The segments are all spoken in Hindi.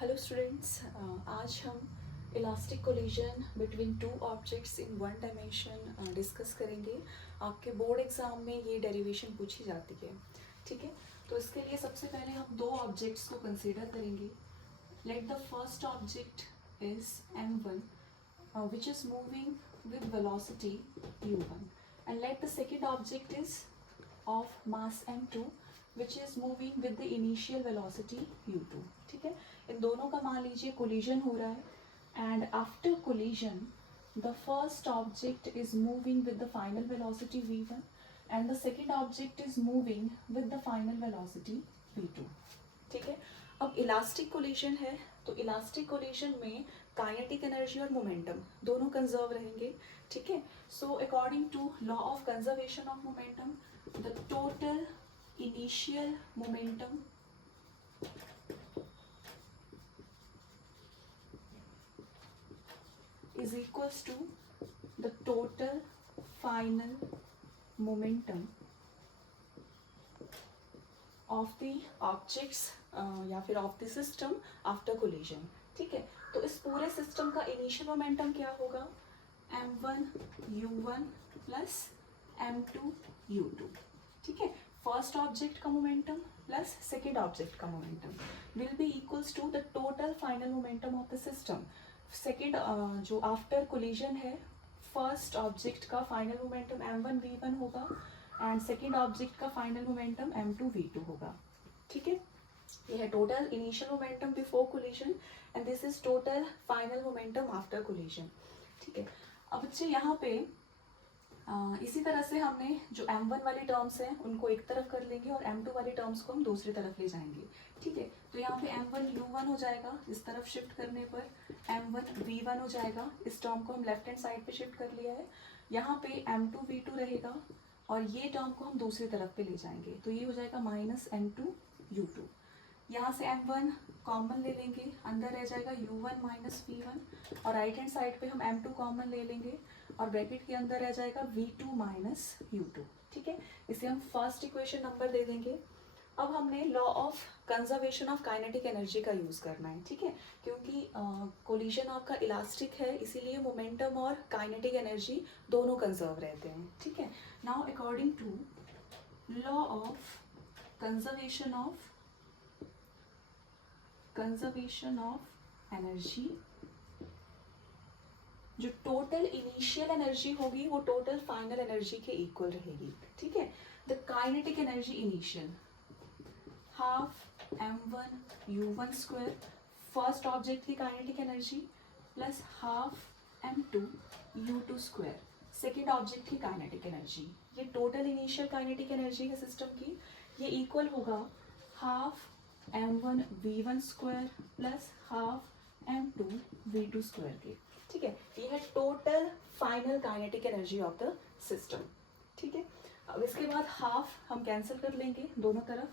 हेलो स्टूडेंट्स, आज हम elastic collision between two objects in one dimension discuss करेंगे। आपके बोर्ड एग्जाम में ये डेरिवेशन पूछी जाती है। ठीक है, तो इसके लिए सबसे पहले हम दो ऑब्जेक्ट्स को कंसीडर करेंगे। Let the first object is m1 which is moving with velocity u1, and let the second object is of mass m2 which is moving with the initial velocity u2। ठीक है, इन दोनों का मान लीजिए कोलिजन हो रहा है, and after collision the first object is moving with the final velocity v1 and the second object is moving with the final velocity v2। ठीक है, अब इलास्टिक कोलिजन है तो इलास्टिक कोलिजन में काइनेटिक एनर्जी और मोमेंटम दोनों कंजर्व रहेंगे। ठीक है, so according to law of conservation of momentum the total initial momentum is equals to the total final momentum of the objects या फिर of the system after collision. ठीक है, तो इस पूरे सिस्टम का इनिशियल मोमेंटम क्या होगा? m1 u1 plus m2 u2। ठीक है, फर्स्ट ऑब्जेक्ट का मोमेंटम प्लस सेकेंड ऑब्जेक्ट का momentum will be equals to the total final momentum of the system. Second जो आफ्टर कोलिजन है, फर्स्ट ऑब्जेक्ट का फाइनल मोमेंटम m1 v1 होगा एंड सेकेंड ऑब्जेक्ट का फाइनल मोमेंटम m2 v2 होगा। ठीक है, ये है total initial momentum before collision and this is total final momentum after collision. ठीक है, अब बच्चे यहाँ पे इसी तरह से हमने जो m1 वाली टर्म्स हैं उनको एक तरफ कर लेंगे और m2 वाली टर्म्स को हम दूसरी तरफ ले जाएंगे। ठीक है, तो यहाँ पे m1 u1 हो जाएगा, इस तरफ शिफ्ट करने पर m1 v1 हो जाएगा। इस टर्म को हम लेफ्ट हैंड साइड पे शिफ्ट कर लिया है। यहाँ पे m2 v2 रहेगा और ये टर्म को हम दूसरी तरफ पे ले जाएंगे, तो ये हो जाएगा माइनस m2 u2। यहाँ से m1 कॉमन ले लेंगे, अंदर रह जाएगा u1 माइनस v1 और राइट हैंड साइड पे हम m2 कॉमन ले लेंगे और ब्रैकेट के अंदर रह जाएगा v2 माइनस u2। ठीक है, इसे हम फर्स्ट इक्वेशन नंबर दे देंगे। अब हमने law of conservation of kinetic energy का यूज़ करना है। ठीक है, क्योंकि कोलिजन आपका इलास्टिक है इसीलिए मोमेंटम और काइनेटिक एनर्जी दोनों कंजर्व रहते हैं। ठीक है, now according to law of conservation of energy, जो टोटल इनिशियल एनर्जी होगी वो टोटल फाइनल एनर्जी के इक्वल रहेगी। ठीक है, the kinetic energy initial half m1 u1 square first object की kinetic energy plus half m2 u2 square second object की काइनेटिक एनर्जी। ये टोटल इनिशियल काइनेटिक एनर्जी है सिस्टम की, ये इक्वल होगा half m1 v1 square plus half m2 v2 square के। ठीक है, ये है total final kinetic energy of the system. ठीक है, अब इसके बाद हाफ हम कैंसिल कर लेंगे दोनों तरफ।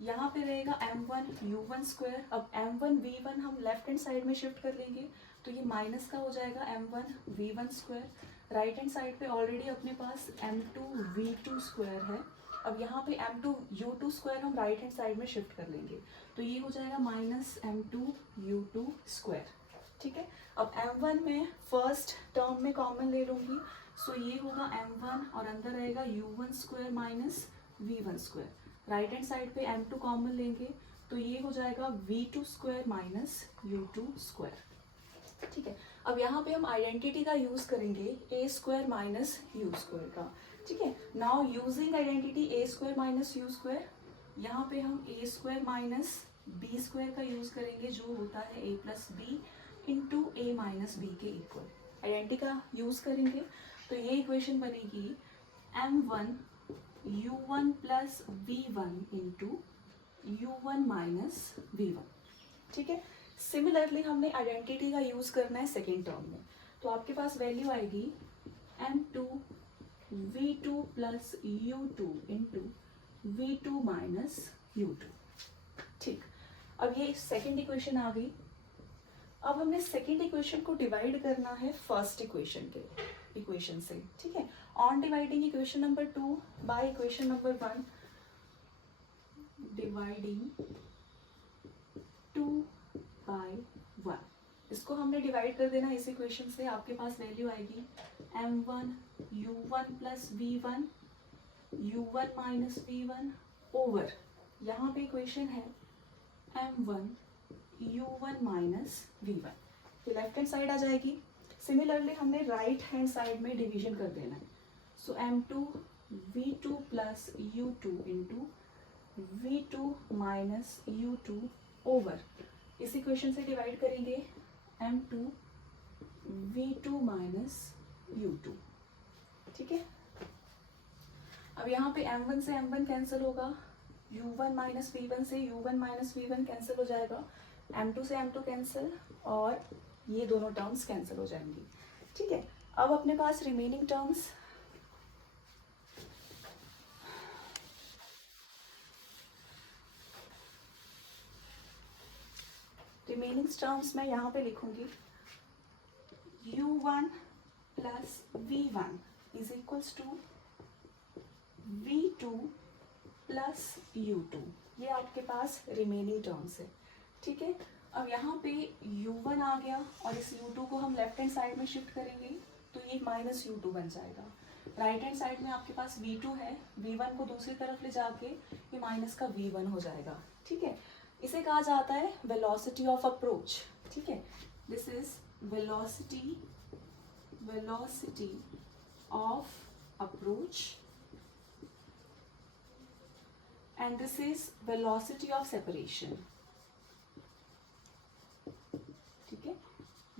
यहाँ पे रहेगा m1 u1 स्क्वायर। अब m1 v1 हम लेफ्ट हैंड साइड में शिफ्ट कर लेंगे तो ये माइनस का हो जाएगा m1 v1 square. Right hand side पे ऑलरेडी अपने पास m2 v2 स्क्वायर है। अब यहाँ पे m2 u2 स्क्वायर हम राइट हैंड साइड में शिफ्ट कर लेंगे तो ये हो जाएगा माइनस m2 u2 स्क्वायर। ठीक है, अब m1 में फर्स्ट टर्म में कॉमन ले लूँगी, सो ये होगा m1 और अंदर रहेगा u1 square minus v1 square. Right hand side पे m2 कॉमन लेंगे तो ये हो जाएगा v2 square minus u2 square. ठीक है, अब यहाँ पे हम आइडेंटिटी का यूज़ करेंगे a square minus u square का। ठीक है, now using identity a square minus u square, यहाँ पे हम a square minus b square का यूज़ करेंगे जो होता है a plus B into A minus B के इक्वल। आइडेंटिटी का यूज़ करेंगे तो ये इक्वेशन बनेगी m1 u1 plus v1 into u1 minus v1। ठीक है, सिमिलरली हमने आइडेंटिटी का यूज़ करना है सेकेंड टर्म में, तो आपके पास वैल्यू आएगी m2 v2 plus u2 into v2 minus u2। ठीक, अब ये सेकेंड इक्वेशन आ गई। अब हमने सेकेंड इक्वेशन को डिवाइड करना है फर्स्ट इक्वेशन से। ठीक है, on dividing equation number 2 by equation number 1, dividing 2 इसको हमने डिवाइड कर देना इस इक्वेशन से, आपके पास वैल्यू आएगी m1 u1 plus V1 u1 minus V1 over, यहाँ पे इक्वेशन है m1 u1 माइनस वी1, ये लेफ्ट हैंड साइड आ जाएगी। सिमिलरली हमने राइट हैंड साइड में डिवीजन कर देना है, सो m2 v2 plus u2 into v2 minus u2 over, इस इक्वेशन से डिवाइड करेंगे m2 v2 माइनस u2, ठीक है। अब यहाँ पे m1 से m1 कैंसिल होगा, u1 माइनस v1 से u1 माइनस v1 कैंसिल हो जाएगा, m2 से m2 कैंसिल और ये दोनों टर्म्स कैंसिल हो जाएंगी, ठीक है। अब अपने पास रिमेनिंग टर्म्स, मैं यहाँ पे लिखूंगी u1 plus v1 is equals to v2 plus u2, ये आपके पास रिमेनिंग टर्म्स है, ठीक है। अब यहाँ पे u1 आ गया और इस u2 को हम लेफ्ट हैंड साइड में शिफ्ट करेंगे तो ये माइनस u2 बन जाएगा। राइट हैंड साइड में आपके पास v2 है, v1 को दूसरी तरफ ले जाके ये माइनस का v1 हो जाएगा, ठीक है। इसे कहा जाता है वेलोसिटी ऑफ अप्रोच, ठीक है। This is velocity of approach and this is velocity of separation, ठीक है,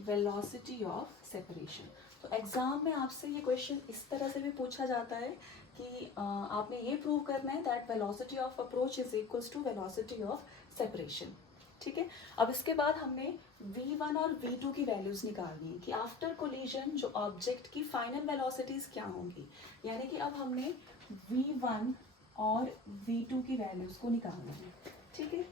velocity of separation। तो एग्जाम में आपसे ये क्वेश्चन इस तरह से भी पूछा जाता है कि आपने ये प्रूव करना है that velocity of approach is equals to velocity of separation, ठीक है। अब इसके बाद हमने v1 और v2 की वैल्यूज निकालनी है कि आफ्टर कोलिजन जो ऑब्जेक्ट की फाइनल वेलोसिटीज क्या होंगी, यानी कि अब हमने v1 और v2 की वैल्यूज को निकालना है, ठीक है।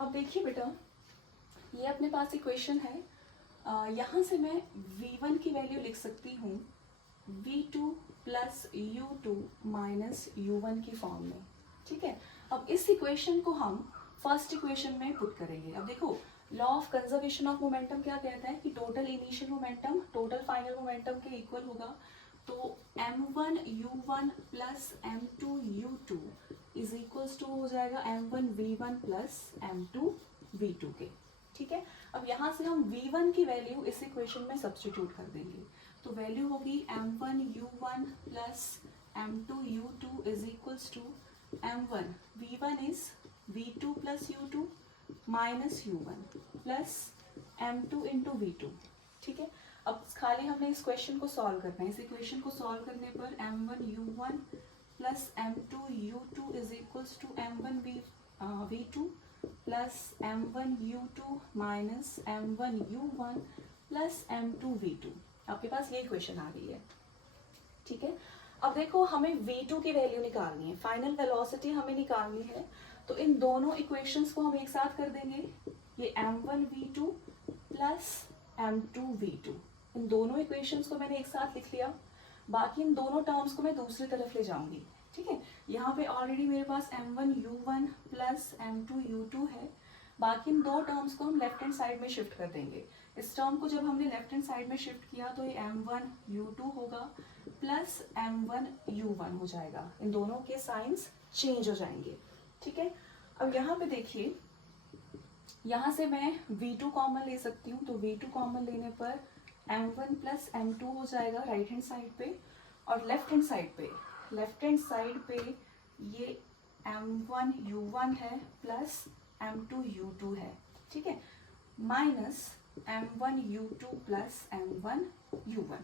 अब देखिए बेटा, ये अपने पास इक्वेशन है, यहाँ से मैं v1 की वैल्यू लिख सकती हूँ v2 plus u2 minus u1 की फॉर्म में, ठीक है। अब इस इक्वेशन को हम फर्स्ट इक्वेशन में पुट करेंगे। अब देखो, law of conservation of momentum क्या कहता है कि total initial momentum total final momentum के इक्वल होगा, तो m1 u1 plus m2 u2 is equals to हो जाएगा m1 v1 plus m2 v2 के, ठीक है। अब यहाँ से हम v1 की वैल्यू इस इक्वेशन में सब्स्टिट्यूट कर देंगे, तो वैल्यू होगी m1 u1 plus m2 u2 is equals to m1 v1 is v2 plus u2 minus u1 plus m2 into v2, ठीक है। अब खाली हमने इस क्वेश्चन को सॉल्व करना है, इस इक्वेशन को सॉल्व करने पर m1 u1 plus m2 u2 is equals to m1 v2 plus m1 u2 minus m1 u1 plus m2 v2, आपके पास ये इक्वेशन आ गई है, ठीक है। अब देखो, हमें v2 की वैल्यू निकालनी है, फाइनल वेलोसिटी हमें निकालनी है, तो इन दोनों इक्वेशंस को हम एक साथ कर देंगे, ये m1 v2 plus m2 v2, इन दोनों इक्वेशंस को मैंने एक साथ लिख लिया, बाकी इन दोनों टर्म्स को मैं दूसरी तरफ ले जाऊंगी, ठीक है। यहाँ पे ऑलरेडी मेरे पास m1 u1 plus m2 u2 है, बाकी इन दो टर्म्स को हम लेफ्ट हैंड साइड में शिफ्ट कर देंगे। इस टर्म को जब हमने लेफ्ट हैंड साइड में शिफ्ट किया तो ये m1 u2 होगा प्लस m1 u1 हो जाएगा, इन दोनों के साइंस चेंज हो जाएंगे, ठीक है। अब यहाँ पे देखिए, यहाँ से मैं v2 कॉमन ले सकती हूँ, तो v2 कॉमन लेने पर m1 प्लस m2 हो जाएगा राइट हैंड साइड पे, और लेफ्ट हैंड साइड पे ये m1 u1 है प्लस m2 u2 है, ठीक है, minus m1 u2 plus m1 u1,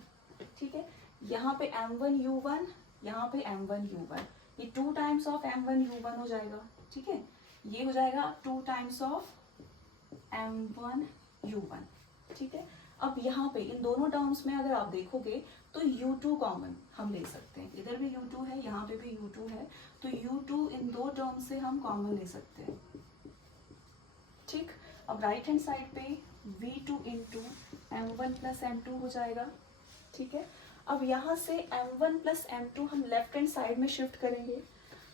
ठीक है। यहाँ पे m1 u1, यहाँ पे m1 u1, ये 2 टाइम्स ऑफ m1 u1 हो जाएगा, ठीक है, ये हो जाएगा 2 टाइम्स ऑफ m1 u1, ठीक है। अब यहाँ पे इन दोनों टर्म्स में अगर आप देखोगे तो u2 कॉमन हम ले सकते हैं, इधर भी u2 है, यहाँ पे भी u2 है, तो u2 इन दो टर्म्स से हम कॉमन ले सकते हैं, ठीक। अब राइट हैंड साइड पे v2 into m1 plus m2 हो जाएगा, ठीक है। अब यहाँ से m1 प्लस m2 हम लेफ्ट हैंड साइड में शिफ्ट करेंगे,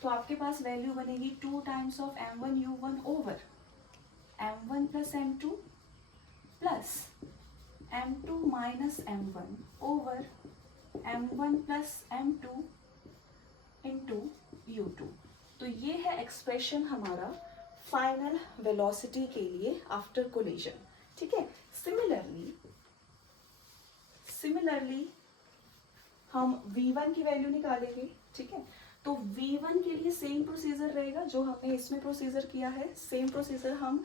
तो आपके पास वैल्यू बनेगी 2 times of m1 u1 over m1 plus m2 plus m2 minus m1 over m1 plus m2 into u2। तो ये है एक्सप्रेशन हमारा फाइनल वेलोसिटी के लिए आफ्टर कोलिजन, ठीक है। सिमिलरली हम v1 की वैल्यू निकालेंगे, ठीक है। तो v1 के लिए सेम प्रोसीजर रहेगा जो हमने इसमें प्रोसीजर किया है, सेम प्रोसीजर हम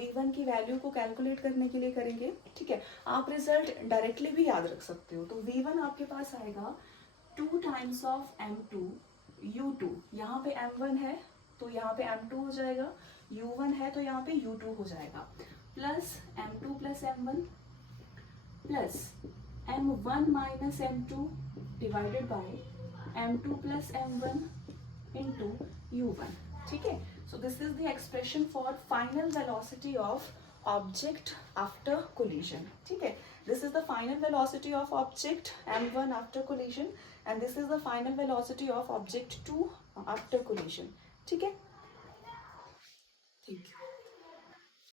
v1 की वैल्यू को कैलकुलेट करने के लिए करेंगे, ठीक है। आप रिजल्ट डायरेक्टली भी याद रख सकते हो। तो v1 आपके पास आएगा 2 टाइम्स ऑफ m2 u2, यहाँ पे m1 है तो यहाँ पे m2 हो जाएगा, u1 है तो यहाँ पे u2 हो जाएगा, plus m2 plus m1 plus m1 minus m2 divided by m2 plus m1 into u1, ठीक है। So this is the expression for final velocity of object after collision, ठीक है। This is the final velocity of object m1 after collision and this is the final velocity of object 2 after collision, ठीक है। Thank you.